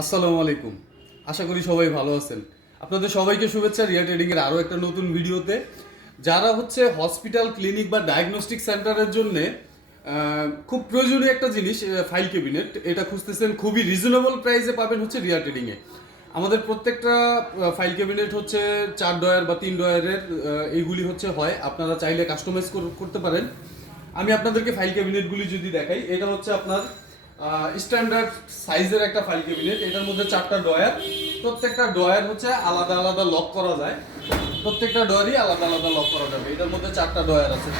আসসালামু আলাইকুম। আশা করি সবাই ভালো আছেন। আপনাদের সবাইকে শুভেচ্ছা রিয়া ট্রেডিং এর আরো একটা নতুন ভিডিওতে। যারা হচ্ছে হসপিটাল, ক্লিনিক বা ডায়াগনস্টিক সেন্টারের জন্য খুব প্রয়োজনীয় একটা জিনিস ফাইল ক্যাবিনেট, এটা খুঁজতেছেন, খুবই রিজনেবল প্রাইসে পাবেন হচ্ছে রিয়া ট্রেডিং এ। আমাদের প্রত্যেকটা ফাইল ক্যাবিনেট হচ্ছে 4 ডয়ার বা 3 ডয়ারের, এইগুলি হচ্ছে হয়। আপনারা চাইলে কাস্টমাইজ করতে পারেন। আমি আপনাদেরকে ফাইল ক্যাবিনেটগুলি যদি দেখাই, এটা হচ্ছে আপনার স্ট্যান্ডার্ড সাইজের একটা ফাইল ক্যাবিনেট। এটার মধ্যে 4টা ডয়ার, প্রত্যেকটা ডয়ার হচ্ছে আলাদা আলাদা লক করা যায়, প্রত্যেকটা ডয়ারই আলাদা আলাদা লক করা যাবে। এটার মধ্যে 4টা ডয়ার আছে।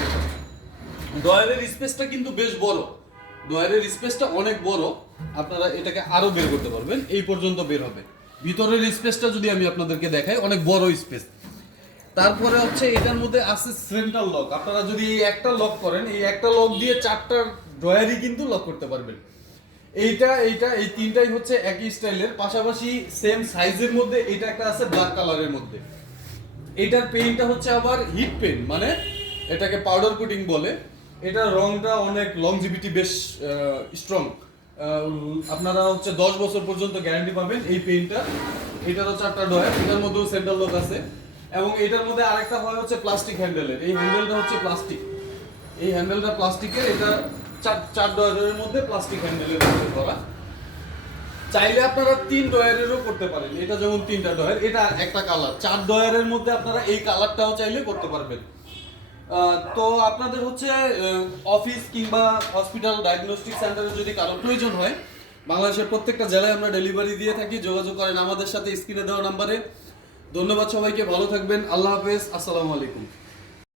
ডয়ারের স্পেসটা কিন্তু বেশ বড়, ডয়ারের স্পেসটা অনেক বড়। আপনারা এটাকে আরো বের করতে পারবেন, এই পর্যন্ত বের হবে। ভিতরের স্পেসটা যদি আমি আপনাদেরকে দেখাই, অনেক বড় স্পেস। তারপরে হচ্ছে এটার মধ্যে আছে সেন্ট্রাল লক। আপনারা যদি এই একটা লক করেন, এই একটা লক দিয়ে 4টা ডয়ারই কিন্তু লক করতে পারবেন। এইটা এইটা এই তিনটাই হচ্ছে একই স্টাইলের, পাশাপাশি সেম সাইজের মধ্যে। এটা একটা আছে ব্ল্যাক কালারের মধ্যে। এটার পেইন্টটা হচ্ছে আবার হিট পেইন্ট, মানে এটাকে পাউডার কোটিং বলে। এটার রংটা অনেক লংজিভিটি, বেশ স্ট্রং। আপনারা হচ্ছে 10 বছর পর্যন্ত গ্যারান্টি পাবেন এই পেইন্টটা। এটারও 4টা ডয়ার, এটার মধ্যেও সেন্ট্রাল লক আছে। এবং এটার মধ্যে আরেকটা হয় হচ্ছে প্লাস্টিক হ্যান্ডেলের। এই হ্যান্ডেলটা হচ্ছে প্লাস্টিক, এই হ্যান্ডেলটা প্লাস্টিকের। এটা চার ডয়ারের মধ্যে প্লাস্টিক হ্যান্ডেলের মধ্যে করা। চাইলে আপনারা 3 ডয়ারেরও করতে পারেন। এটা যেমন 3টা ডয়ার, এটা একটা কালার। 4 ডয়ারের মধ্যে আপনারা এই কালারটাও চাইলে করতে পারবেন। তো আপনাদের হচ্ছে অফিস কিংবা হসপিটাল, ডায়াগনস্টিক সেন্টারে যদি কারো প্রয়োজন হয়, বাংলাদেশের প্রত্যেকটা জেলায় আমরা ডেলিভারি দিয়ে থাকি। যোগাযোগ করেন আমাদের সাথে স্ক্রিনে দেওয়া নাম্বারে। ধন্যবাদ সবাইকে, ভালো থাকবেন। আল্লাহ হাফেজ, আসসালামু আলাইকুম।